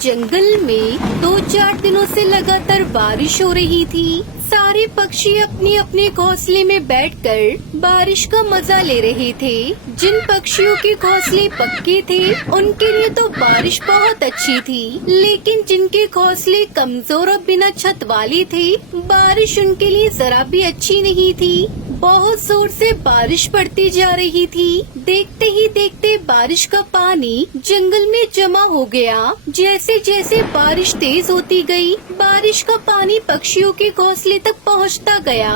जंगल में 2-4 दिनों से लगातार बारिश हो रही थी। सारे पक्षी अपने अपने घोंसले में बैठकर बारिश का मजा ले रहे थे। जिन पक्षियों के घोंसले पक्के थे उनके लिए तो बारिश बहुत अच्छी थी, लेकिन जिनके घोंसले कमजोर और बिना छत वाले थे, बारिश उनके लिए जरा भी अच्छी नहीं थी। बहुत जोर से बारिश पड़ती जा रही थी। देखते ही देखते बारिश का पानी जंगल में जमा हो गया। जैसे जैसे बारिश तेज होती गई, बारिश का पानी पक्षियों के घोंसले तक पहुंचता गया।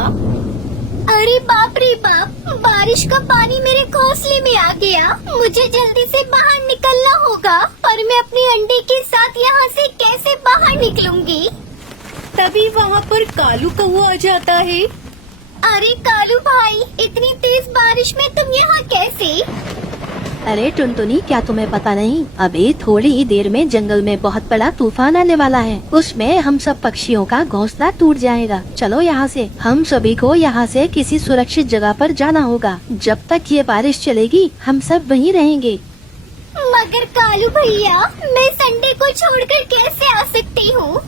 अरे बाप रे बाप, बारिश का पानी मेरे घोंसले में आ गया। मुझे जल्दी से बाहर निकलना होगा, और मैं अपने अंडे के साथ यहाँ से कैसे बाहर निकलूंगी? तभी वहाँ पर कालू कौवा आ जाता है। अरे कालू भाई, इतनी तेज बारिश में तुम यहाँ कैसे? अरे टुनटुनी, क्या तुम्हें पता नहीं? अभी थोड़ी ही देर में जंगल में बहुत बड़ा तूफान आने वाला है। उसमें हम सब पक्षियों का घोंसला टूट जाएगा। चलो यहाँ से, हम सभी को यहाँ से किसी सुरक्षित जगह पर जाना होगा। जब तक ये बारिश चलेगी हम सब वहीं रहेंगे। मगर कालू भैया, मैं संडे को छोड़कर कैसे आ सकती हूँ?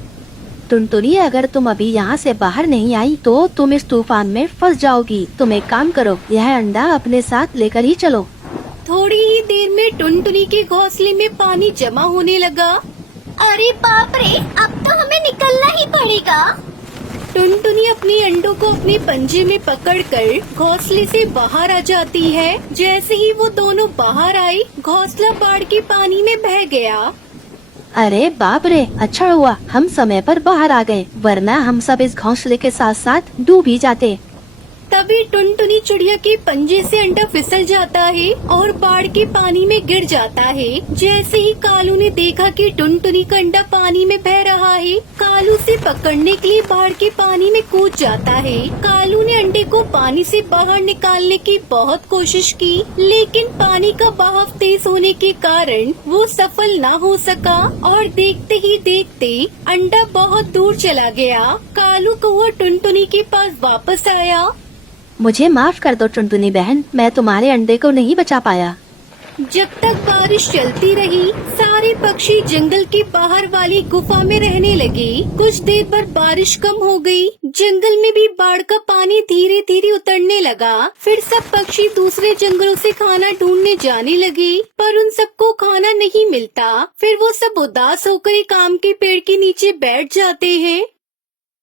टुनटुनी, अगर तुम अभी यहाँ से बाहर नहीं आई तो तुम इस तूफान में फंस जाओगी। तुम एक काम करो, यह अंडा अपने साथ लेकर ही चलो। थोड़ी ही देर में टुनटुनी के घोंसले में पानी जमा होने लगा। अरे बाप रे, अब तो हमें निकलना ही पड़ेगा। टुनटुनी अपने अंडों को अपने पंजे में पकड़कर घोंसले से बाहर आ जाती है। जैसे ही वो दोनों बाहर आई, घोंसला बाढ़ के पानी में बह गया। अरे बाप रे, अच्छा हुआ हम समय पर बाहर आ गए, वरना हम सब इस घोंसले के साथ साथ डूब ही जाते। तभी टुनटुनी चिड़िया के पंजे से अंडा फिसल जाता है और बाढ़ के पानी में गिर जाता है। जैसे ही कालू ने देखा कि टुनटुनी का अंडा पानी में बह रहा है, कालू से पकड़ने के लिए बाढ़ के पानी में कूद जाता है। कालू ने अंडे को पानी से बाहर निकालने की बहुत कोशिश की, लेकिन पानी का बहाव तेज होने के कारण वो सफल न हो सका और देखते ही देखते अंडा बहुत दूर चला गया। कालू कौवा टुनटुनी के पास वापस आया। मुझे माफ कर दो टुनटुनी बहन, मैं तुम्हारे अंडे को नहीं बचा पाया। जब तक बारिश चलती रही, सारे पक्षी जंगल के बाहर वाली गुफा में रहने लगे। कुछ देर बाद बारिश कम हो गई। जंगल में भी बाढ़ का पानी धीरे धीरे उतरने लगा। फिर सब पक्षी दूसरे जंगलों से खाना ढूंढने जाने लगे, पर उन सबको खाना नहीं मिलता। फिर वो सब उदास होकर एक आम के पेड़ के नीचे बैठ जाते हैं।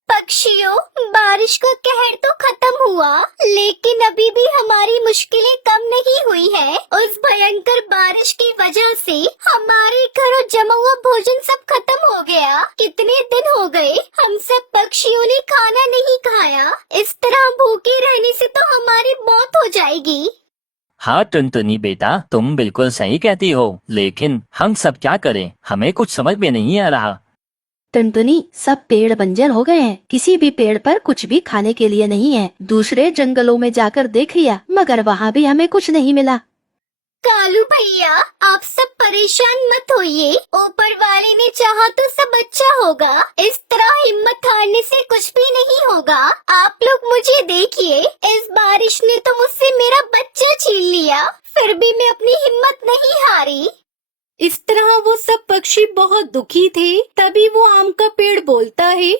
पक्षियों, बारिश का कहर तो खत्म हुआ, लेकिन अभी भी हमारी मुश्किलें कम नहीं हुई है। उस भयंकर बारिश की वजह से हमारे घर जमा हुआ भोजन सब खत्म हो गया। कितने दिन हो गए हम सब पक्षियों ने खाना नहीं खाया। इस तरह भूखे रहने से तो हमारी मौत हो जाएगी। हाँ टुनटुनी बेटा, तुम बिल्कुल सही कहती हो, लेकिन हम सब क्या करें? हमें कुछ समझ में नहीं आ रहा। टुनटुनी, सब पेड़ बंजर हो गए हैं। किसी भी पेड़ पर कुछ भी खाने के लिए नहीं है। दूसरे जंगलों में जाकर देख लिया, मगर वहाँ भी हमें कुछ नहीं मिला। कालू भैया, आप सब परेशान मत होइए। ऊपर वाले ने चाहा तो सब अच्छा होगा। इस तरह हिम्मत हारने से कुछ भी नहीं होगा। आप लोग मुझे देखिए, इस बारिश ने तो मुझसे मेरा बच्चा छीन लिया, फिर भी मैं अपनी हिम्मत नहीं हारी। इस तरह वो सब पक्षी बहुत दुखी थे। तभी वो आम का पेड़ बोलता है,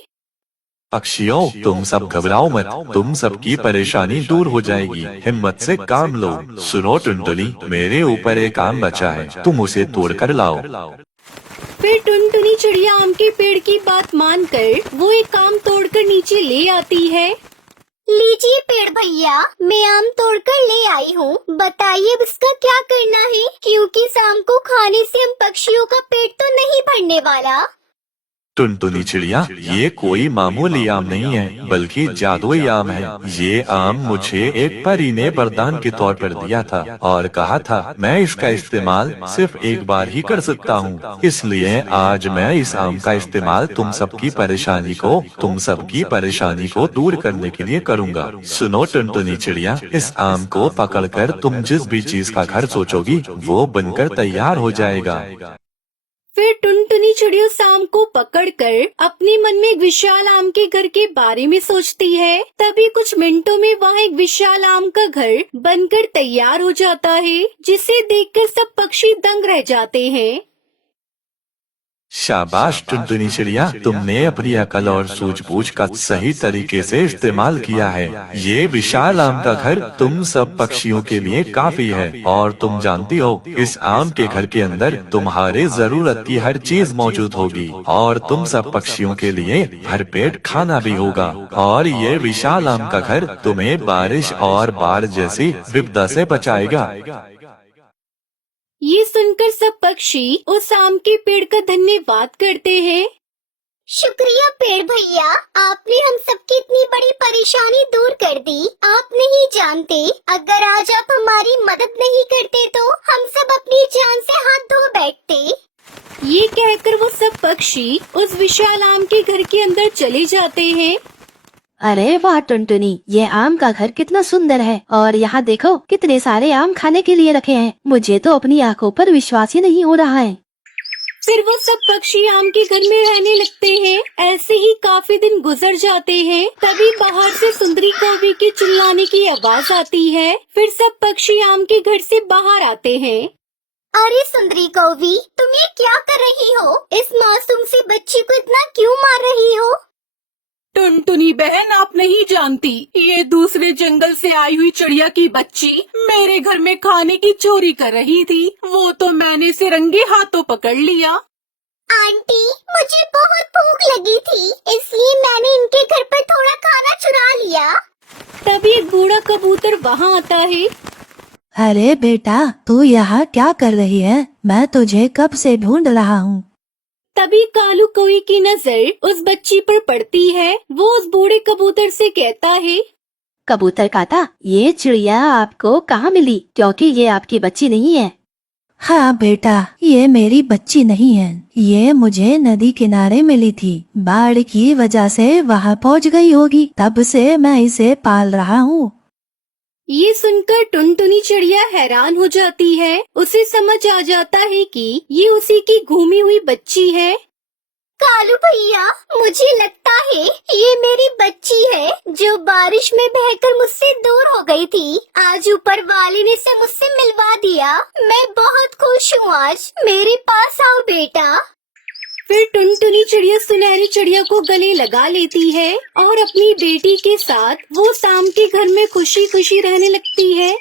पक्षियों, तुम सब घबराओ मत, तुम सबकी परेशानी दूर हो जाएगी। हिम्मत से काम लो। सुनो टुनटुनी, मेरे ऊपर एक आम बचा है, तुम उसे तोड़ कर लाओ। फिर टुनटुनी चिड़िया आम के पेड़ की बात मानकर वो एक आम तोड़कर नीचे ले आती है। लीजिए पेड़ भैया, मैं आम तोड़कर ले आई हूँ। बताइए अब इसका क्या करना है, क्योंकि इस आम को खाने से हम पक्षियों का पेट तो नहीं भरने वाला। टुनटुनी चिड़िया, ये कोई मामूली आम नहीं है, बल्कि जादुई आम है। ये आम मुझे एक परी ने वरदान के तौर पर दिया था और कहा था मैं इसका इस्तेमाल सिर्फ एक बार ही कर सकता हूँ। इसलिए आज मैं इस आम का इस्तेमाल तुम सबकी परेशानी को दूर करने के लिए करूँगा। सुनो टुनटुनी चिड़िया, इस आम को पकड़कर तुम जिस भी चीज का घर सोचोगी वो बनकर तैयार हो जाएगा। फिर टुनटुनी चिड़िया उस आम को पकड़कर अपने मन में एक विशाल आम के घर के बारे में सोचती है। तभी कुछ मिनटों में वहाँ एक विशाल आम का घर बनकर तैयार हो जाता है, जिसे देखकर सब पक्षी दंग रह जाते हैं। शाबाश टुनटुनी चिड़िया, तुमने अपनी अकल और सूझबूझ का सही तरीके से इस्तेमाल किया है। ये विशाल आम का घर तुम सब पक्षियों के लिए काफी है और तुम जानती हो इस आम के घर के अंदर तुम्हारे जरूरत की हर चीज मौजूद होगी और तुम सब पक्षियों के लिए भरपेट खाना भी होगा। और ये विशाल आम का घर तुम्हें बारिश और बाढ़ जैसी विपदा से बचाएगा। ये सुनकर सब पक्षी उस आम के पेड़ का धन्यवाद करते हैं। शुक्रिया पेड़ भैया, आपने हम सबकी इतनी बड़ी परेशानी दूर कर दी। आप नहीं जानते, अगर आज आप हमारी मदद नहीं करते तो हम सब अपनी जान से हाथ धो बैठते। ये कहकर वो सब पक्षी उस विशाल आम के घर के अंदर चले जाते हैं। अरे वाह टुनटुनी, ये आम का घर कितना सुंदर है और यहाँ देखो कितने सारे आम खाने के लिए रखे हैं। मुझे तो अपनी आंखों पर विश्वास ही नहीं हो रहा है। फिर वो सब पक्षी आम के घर में रहने लगते हैं। ऐसे ही काफी दिन गुजर जाते हैं। तभी बाहर से सुंदरी कौवी के चिल्लाने की आवाज आती है। फिर सब पक्षी आम के घर से बाहर आते हैं। अरे सुंदरी कौवी, तुम ये क्या कर रही हो? इस मासूम सी बच्ची को इतना क्यों मार रही हो? टुनटुनी बहन, आप नहीं जानती, ये दूसरे जंगल से आई हुई चिड़िया की बच्ची मेरे घर में खाने की चोरी कर रही थी। वो तो मैंने इसे रंगे हाथों पकड़ लिया। आंटी, मुझे बहुत भूख लगी थी, इसलिए मैंने इनके घर पर थोड़ा खाना चुरा लिया। तभी एक बूढ़ा कबूतर वहाँ आता है। अरे बेटा, तू यहाँ क्या कर रही है? मैं तुझे कब से ढूंढ रहा हूँ। तभी कालू कौवी की नजर उस बच्ची पर पड़ती है। वो उस बूढ़े कबूतर से कहता है, कबूतर काता, ये चिड़िया आपको कहाँ मिली? क्योंकि ये आपकी बच्ची नहीं है। हाँ बेटा, ये मेरी बच्ची नहीं है। ये मुझे नदी किनारे मिली थी। बाढ़ की वजह से वहाँ पहुँच गई होगी, तब से मैं इसे पाल रहा हूँ। ये सुनकर टुनटुनी चिड़िया हैरान हो जाती है। उसे समझ आ जाता है कि ये उसी की घूमी हुई बच्ची है। कालू भैया, मुझे लगता है ये मेरी बच्ची है जो बारिश में बहकर मुझसे दूर हो गई थी। आज ऊपर वाले ने इसे मुझसे मिलवा दिया। मैं बहुत खुश हूँ आज। मेरे पास आओ बेटा। फिर टुनटुनी चिड़िया सुनहरी चिड़िया को गले लगा लेती है और अपनी बेटी के साथ वो आम के घर में खुशी खुशी रहने लगती है।